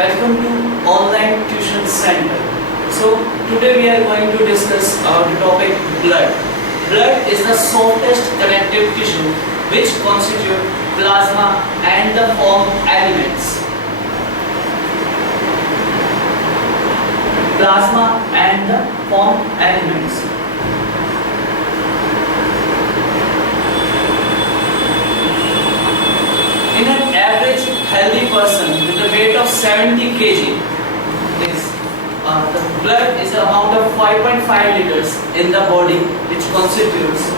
Welcome to online tuition center. So today we are going to discuss about the topic blood. Blood is the softest connective tissue which constitute plasma and the form elements. Plasma and the form elements. In an average healthy person with a weight of 70 kg, the blood is the amount of 5.5 liters in the body, which constitutes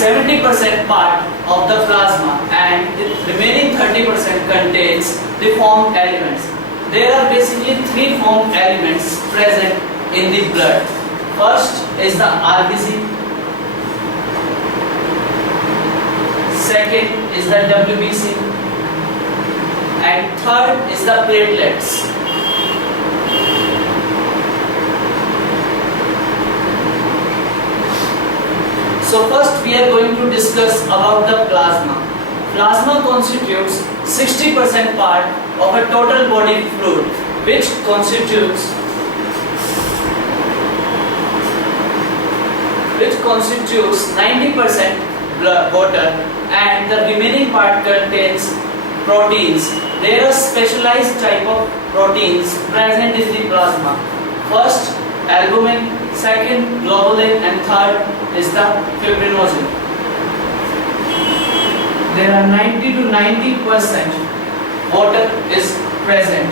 70% part of the plasma, and the remaining 30% contains the formed elements. There are basically three formed elements present in the blood. First is the RBC. Second is the WBC, and third is the platelets. So first we are going to discuss about the plasma. Plasma constitutes 60% part of a total body fluid, which constitutes 90% water, and the remaining part contains proteins. There are specialized type of proteins present in the plasma. First, albumin, second, globulin, and third is the fibrinogen. There are 90 to 90% water is present,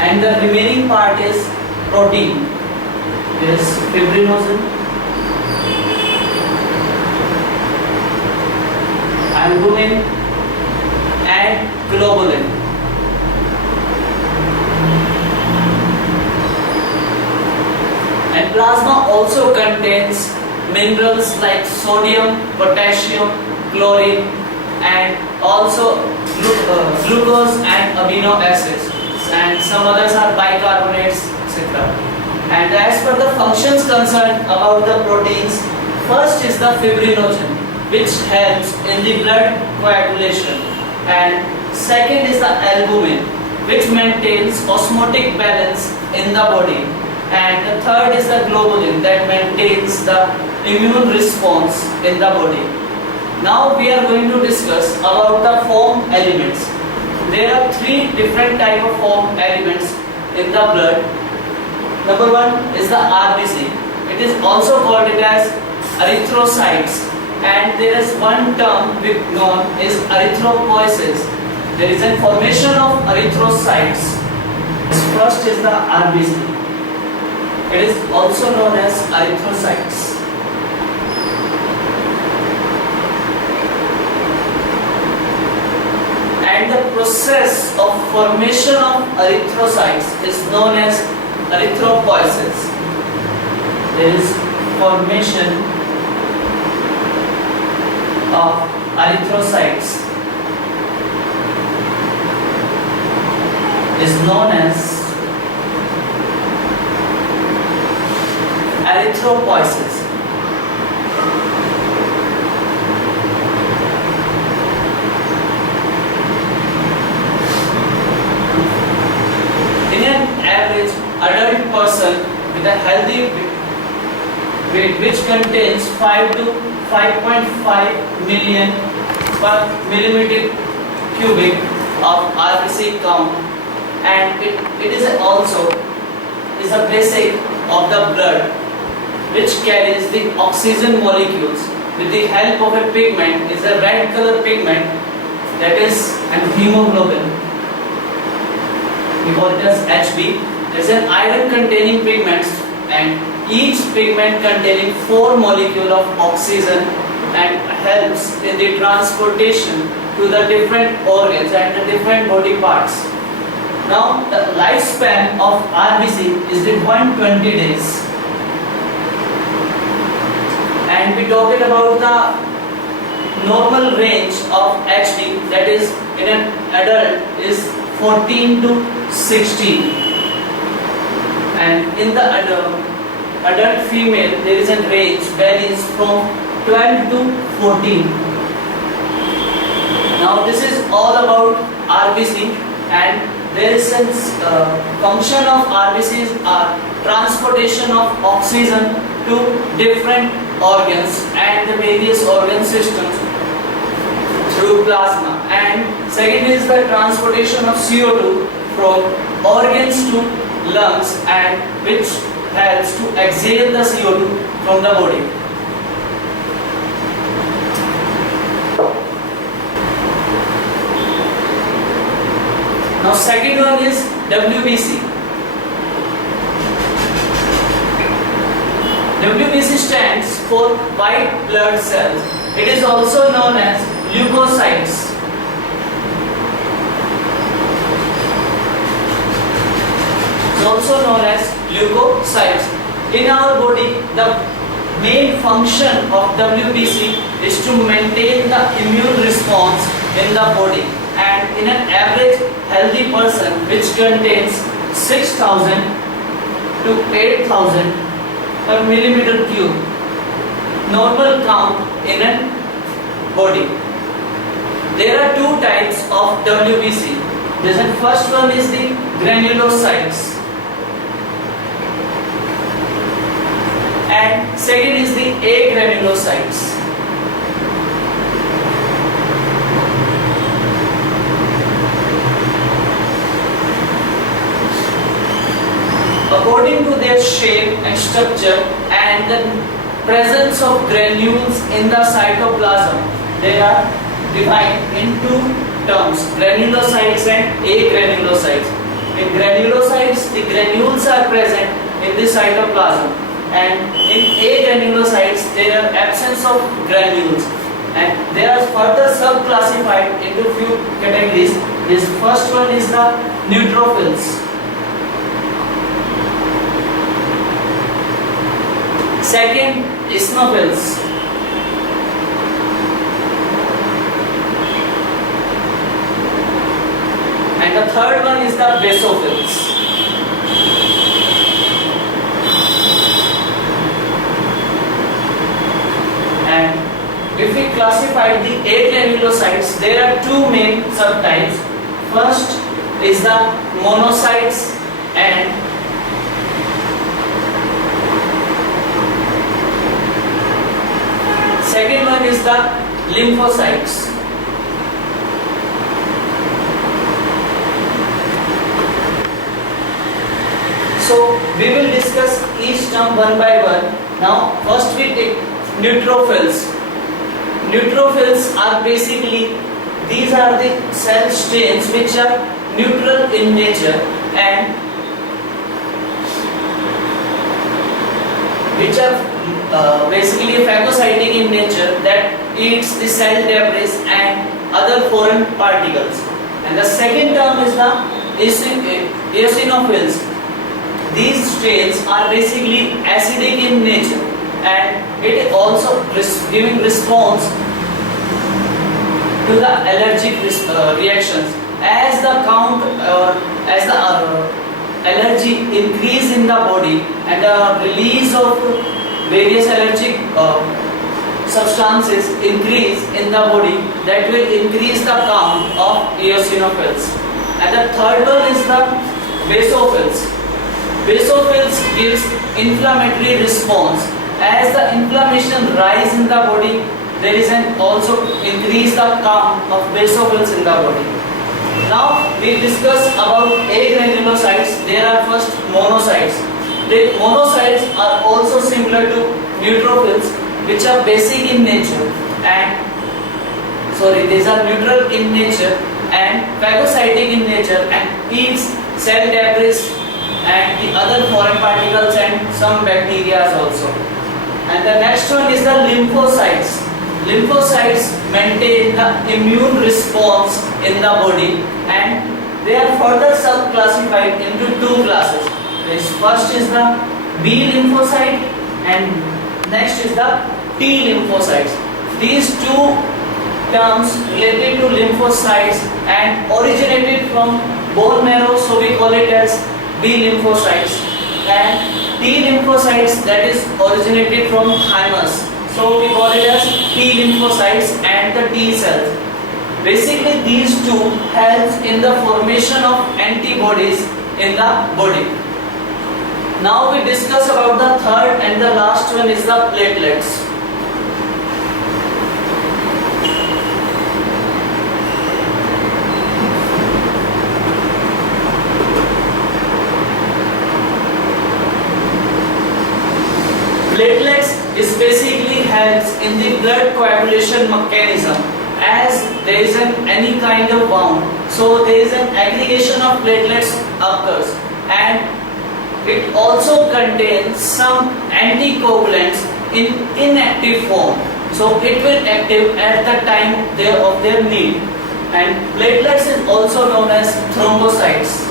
and the remaining part is protein. There is fibrinogen, albumin, and globulin. And plasma also contains minerals like sodium, potassium, chlorine, and also glucose and amino acids, and some others are bicarbonates, etc. And as per the functions concerned about the proteins, first is the fibrinogen, which helps in the blood coagulation, and second is the albumin, which maintains osmotic balance in the body, and the third is the globulin, that maintains the immune response in the body. Now we are going to discuss about the form elements. There are three different type of form elements in the blood. Number one is the RBC. It is also called it as erythrocytes, and there is one term known as erythropoiesis. There is a formation of erythrocytes. First is the RBC. It is also known as erythrocytes. And the process of formation of erythrocytes is known as erythropoiesis. There is formation of erythrocytes is known as erythropoiesis. In an average adult person with a healthy weight, which contains 5 to 5.5 million per millimeter cubic of RBC count, and it is also is a basic of the blood, which carries the oxygen molecules with the help of a pigment. Is a red color pigment, that is an hemoglobin. We call it as HB. There is an iron containing pigments, and each pigment containing 4 molecules of oxygen, and helps in the transportation to the different organs and the different body parts. Now the lifespan of RBC is the 120 days. And we talked about the normal range of HB, that is in an adult is 14 to 16, and in the adult female there is a range varies from 12 to 14. Now this is all about RBC, and there is a function of RBCs are transportation of oxygen to different organs and the various organ systems through plasma, and second is the transportation of CO2 from organs to lungs, and which helps to exhale the CO2 from the body. Now second one is WBC. WBC stands for white blood cells. It is also known as leukocytes. It's also known as leukocytes. In our body, the main function of WBC is to maintain the immune response in the body, and in an average healthy person, which contains 6,000 to 8,000 per millimeter cube normal count in a body. There are two types of WBC. The first one is the granulocytes, and second is the agranulocytes. According to their shape and structure and the presence of granules in the cytoplasm, they are divided into terms: granulocytes and agranulocytes. In granulocytes, the granules are present in the cytoplasm, and in agranulocytes, there are absence of granules, and they are further subclassified into few categories. This first one is the neutrophils. Second, eosinophils. And the third one is the basophils. And if we classify the agranulocytes, there are two main subtypes. First is the monocytes, and second one is the lymphocytes. So we will discuss each term one by one. Now first we take neutrophils. Neutrophils are basically, these are the cell stains which are neutral in nature and which are basically phagocytic in nature, that eats the cell debris and other foreign particles. And the second term is the eosinophils. These stains are basically acidic in nature, and it is also giving response to the allergic reactions. As the count or as the allergy increase in the body and the release of various allergic substances increase in the body, that will increase the count of eosinophils. And the third one is the basophils. Basophils gives inflammatory response. As the inflammation rise in the body, there is an also increase the count of basophils in the body. Now we discuss about agranulocytes. There are first monocytes. The monocytes are also similar to neutrophils, which are basic in nature and these are neutral in nature and phagocytic in nature and eats cell debris and the other foreign particles and some bacteria also. And the next one is the lymphocytes. Lymphocytes maintain the immune response in the body, and they are further subclassified into two classes. First is the B lymphocyte and next is the T lymphocytes. These two terms related to lymphocytes and originated from bone marrow, so we call it as B lymphocytes, and T lymphocytes, that is originated from thymus, so we call it as T lymphocytes and the T cells. Basically, these two helps in the formation of antibodies in the body. Now we discuss about the third and the last one is the platelets. Platelets is basically helps in the blood coagulation mechanism, as there is any kind of wound, so there is an aggregation of platelets occurs, and it also contains some anticoagulants in inactive form, so it will active at the time of their need. And platelets is also known as thrombocytes.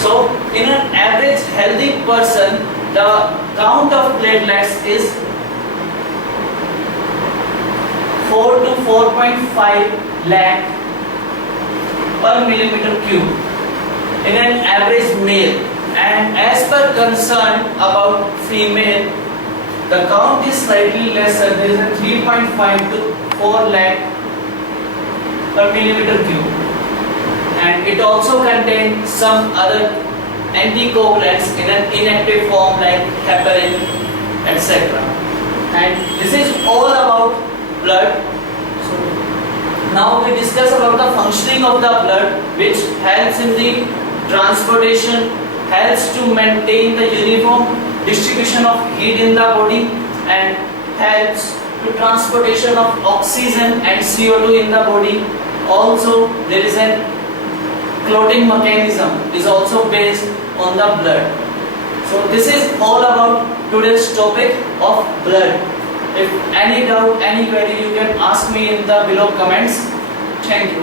So in an average healthy person, the count of platelets is 4 to 4.5 lakh per millimeter cube in an average male, and as per concern about female, the count is slightly lesser. There is a 3.5 to 4 lakh per millimeter cube, and it also contains some other anticoagulants in an inactive form like heparin, etc. And this is all about blood. So now we discuss about the functioning of the blood, which helps in the transportation, helps to maintain the uniform distribution of heat in the body, and helps to transportation of oxygen and CO2 in the body. Also, there is an clotting mechanism is also based on the blood. So this is all about today's topic of blood. If any doubt, any query, you can ask me in the below comments. Thank you.